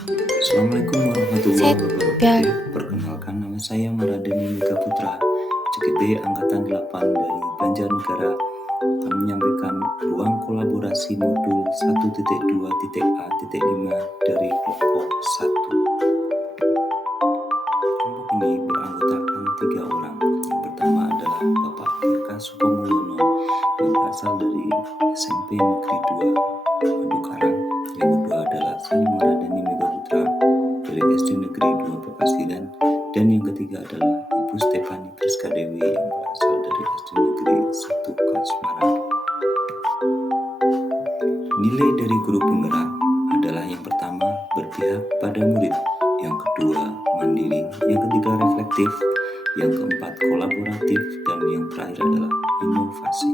Assalamualaikum warahmatullahi Saya biar wabarakatuh. Perkenalkan, nama saya Maradeni Mega Putra, CGB Angkatan 8 dari Banjarnegara, akan menyampaikan ruang kolaborasi modul 1.2.A.5 dari kelompok 1. Kelompok ini beranggotakan 3 orang. Yang pertama adalah Bapak Berkah Sukomulyono yang berasal dari SMP Negeri 2 Madukarang. Yang kedua adalah saya Maradeni Mega Putra dari SD Negeri 2 Bekasiran, dan yang ketiga adalah Ibu Stefani Priska Dewi yang berasal dari SD Negeri 1 Kasmara. Nilai dari guru penggerak adalah yang pertama berpihak pada murid, yang kedua mandiri, yang ketiga reflektif, yang keempat kolaboratif, dan yang terakhir adalah inovasi.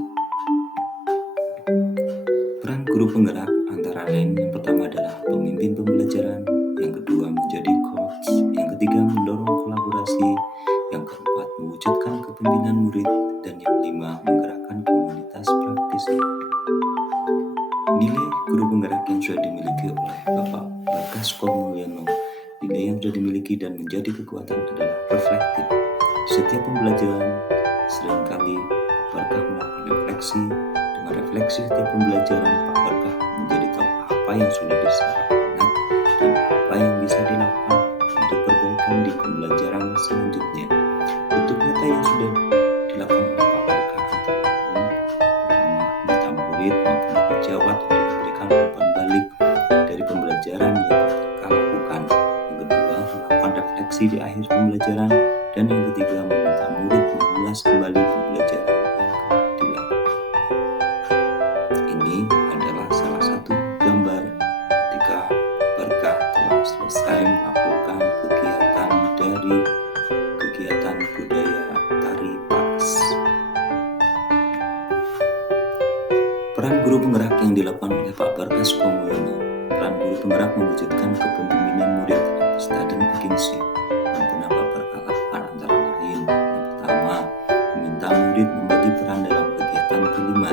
Peran guru penggerak antara lain yang pertama adalah pemimpin pembelajaran, yang kedua menjadi coach, yang ketiga mendorong kolaborasi, yang keempat mewujudkan kepemimpinan murid, dan yang kelima menggerakkan komunitas praktisi. Nilai guru penggerak yang sudah dimiliki oleh Bapak Berkah Sukomulyono, nilai yang sudah dimiliki dan menjadi kekuatan adalah reflektif. Setiap pembelajaran seringkali Pak Berkah melakukan refleksi. Dengan refleksi setiap pembelajaran, Pak Berkah menjadi tahu apa yang sudah diserap anak dan apa yang bisa dilakukan untuk perbaikan di pembelajaran selanjutnya. Bentuk nyata yang sudah dilakukan oleh Pak Berkah antara lain pertama minta murid maupun pejabat untuk memberikan umpan balik dari pembelajaran yang Pak Berkah lakukan. Yang kedua melakukan refleksi di akhir pembelajaran, dan yang ketiga meminta murid mengulas kembali pembelajaran yang telah dilakukan. Ini adalah salah satu gambar ketika Berkah telah selesai melakukan kegiatan dari kegiatan budaya tari paras. Peran guru penggerak yang dilakukan oleh Pak Berkah Sukomulyono. Peran guru penggerak mewujudkan kepemimpinan murid atas dan agensi. Yang pernah Pak Berkah lakukan antara lain, yang pertama meminta murid membagi peran dalam kegiatan kelima,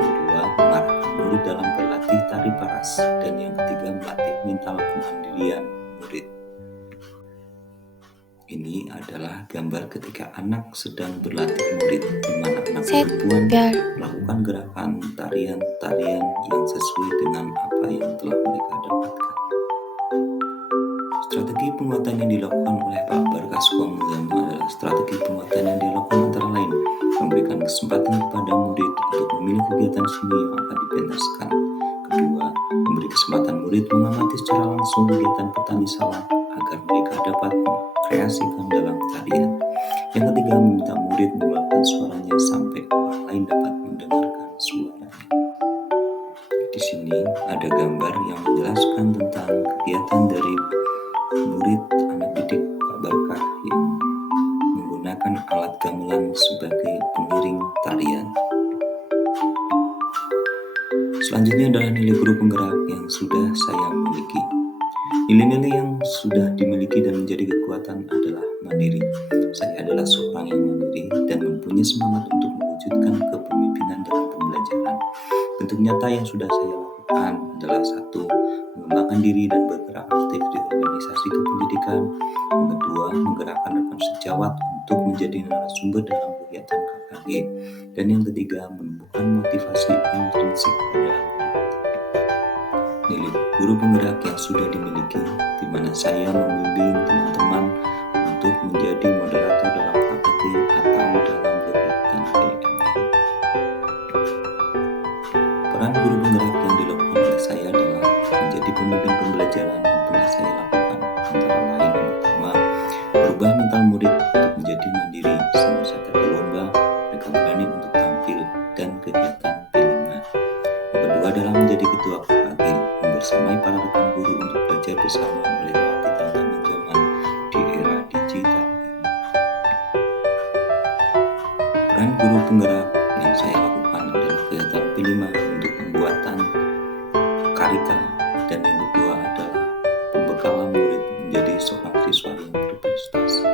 yang kedua mengarahkan murid dalam berlatih tari paras, dan yang ketiga melatih mental kemandirian murid. Ini adalah gambar ketika anak sedang berlatih murid, di mana anak perempuan melakukan gerakan tarian-tarian yang sesuai dengan apa yang telah mereka dapatkan. Strategi penguatan yang dilakukan oleh Pak Berkah Sukomulyono adalah strategi penguatan yang dilakukan antara lain memberikan kesempatan kepada murid untuk memilih kegiatan seni yang akan dipentaskan. Kedua, memberi kesempatan murid mengamati secara langsung kegiatan petani sawah agar mereka dapat mengkreasikan dalam tarian. Yang ketiga, meminta murid mengeluarkan suaranya sampai orang lain dapat mendengarkan suaranya. Di sini ada gambar yang menjelaskan tentang kegiatan dari murid anak didik Pak Berkah yang menggunakan alat gamelan sebagai pengiring tarian. Selanjutnya adalah nilai guru penggerak yang sudah saya miliki. Nilai-nilai yang sudah dimiliki dan menjadi kekuatan adalah mandiri. Saya adalah seorang yang mandiri dan mempunyai semangat untuk mewujudkan kepemimpinan dalam pembelajaran. Bentuk nyata yang sudah saya lakukan adalah satu, mengembangkan diri dan bergerak aktif di organisasi kependidikan. Yang kedua, menggerakkan rekan sejawat untuk menjadi narasumber dalam kegiatan KKG. Dan yang ketiga, menumbuhkan motivasi intrinsik pada nilai guru penggerak yang sudah dimiliki, di mana saya membimbing teman-teman untuk menjadi moderator dalam KKG atau dalam kegiatan PMI. Peran guru penggerak yang dilakukan oleh saya adalah menjadi pemimpin pembelajaran yang pernah saya lakukan, antara lain yang pertama, merubah mental murid untuk menjadi mandiri sehingga saat berlomba mereka berani untuk tampil dan kegiatan P5. Yang kedua adalah menjadi ketua KKG, membersamai para rekan guru untuk belajar bersama melewati tantangan zaman di era digital ini. Peran guru penggerak yang saya lakukan adalah kegiatan P5 untuk pembuatan karika, dan yang kedua adalah pembekalan murid menjadi seorang siswa yang berprestasi.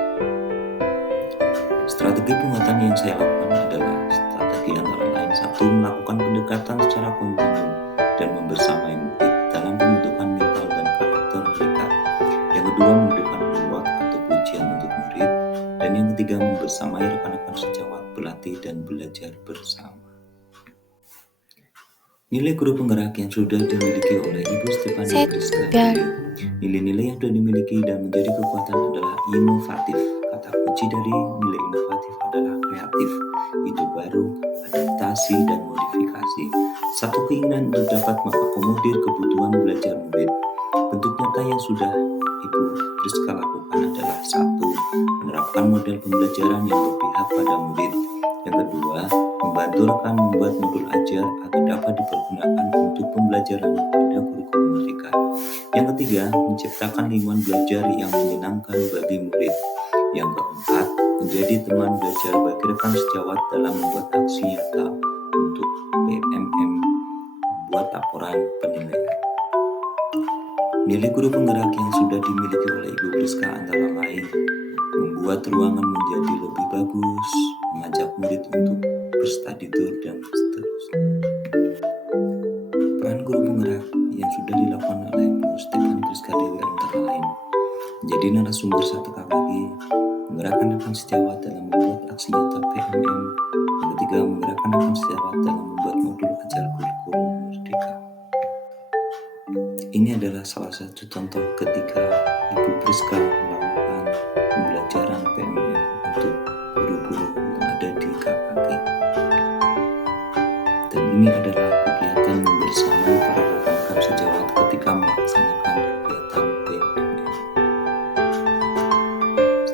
Strategi penguatan yang saya lakukan adalah strategi antara lain satu, melakukan pendekatan secara kontinu dan membersamai murid dalam pembentukan mental dan karakter mereka kedua, memberikan reward atau pujian untuk murid. Dan yang ketiga, membersamai rekan-rekan sejawat, berlatih dan belajar bersama. Nilai guru penggerak yang sudah dimiliki oleh Ibu Stefani Priska Dewi. Nilai-nilai yang sudah dimiliki dan menjadi kekuatan adalah inovatif. Kata kunci dari nilai inovatif adalah kreatif, ide baru, adaptasi, dan modifikasi. Satu keinginan untuk dapat mengakomodir kebutuhan belajar murid. Bentuk nyata yang sudah Ibu Priska lakukan adalah: 1. Menerapkan model pembelajaran yang berpihak pada murid. Yang kedua, membantu rekan membuat modul ajar agar dapat dipergunakan untuk pembelajaran pada kurikulum mereka. Yang ketiga, menciptakan lingkungan belajar yang menyenangkan bagi murid. Yang keempat, menjadi teman belajar bagi rekan sejawat dalam membuat aksi nyata untuk PMM, membuat laporan penilaian. Nilai guru penggerak yang sudah dimiliki oleh Ibu Priska antara lain: membuat ruangan menjadi lebih bagus, mengajak murid untuk berstudy tour, dan seterusnya. Peran guru penggerak yang sudah dilakukan oleh Ibu Stefani Priska Dewi antara lain: menjadi narasumber satu lagi, menggerakkan rekan sejawat dalam membuat aksi nyata PMM. Yang ketiga, menggerakkan rekan sejawat dalam membuat modul ajar kurikulum merdeka. Ini adalah salah satu contoh ketika Ibu Priska melakukan pembelajaran PMM untuk guru-guru yang ada di KKT. Dan ini adalah kegiatan membersamai para rekan sejawat ketika melaksanakan kegiatan PMM.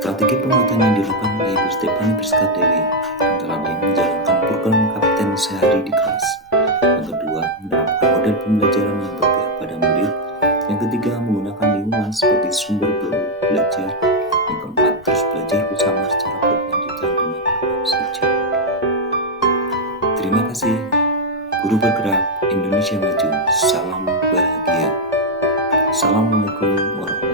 Strategi penguatan yang dilakukan oleh Ibu Stefani Priska Dewi antara lain: menjalankan program kapten sehari di kelas. Yang kedua, menerapkan model pembelajaran yang berpihak pada murid. Yang ketiga, menggunakan lingkungan sebagai sumber belajar. Yang keempat, terus belajar bersama secara berkelanjutan dengan rekan sejawat. Terima kasih. Guru bergerak Indonesia Maju. Salam bahagia. Assalamualaikum warahmatullahi wabarakatuh.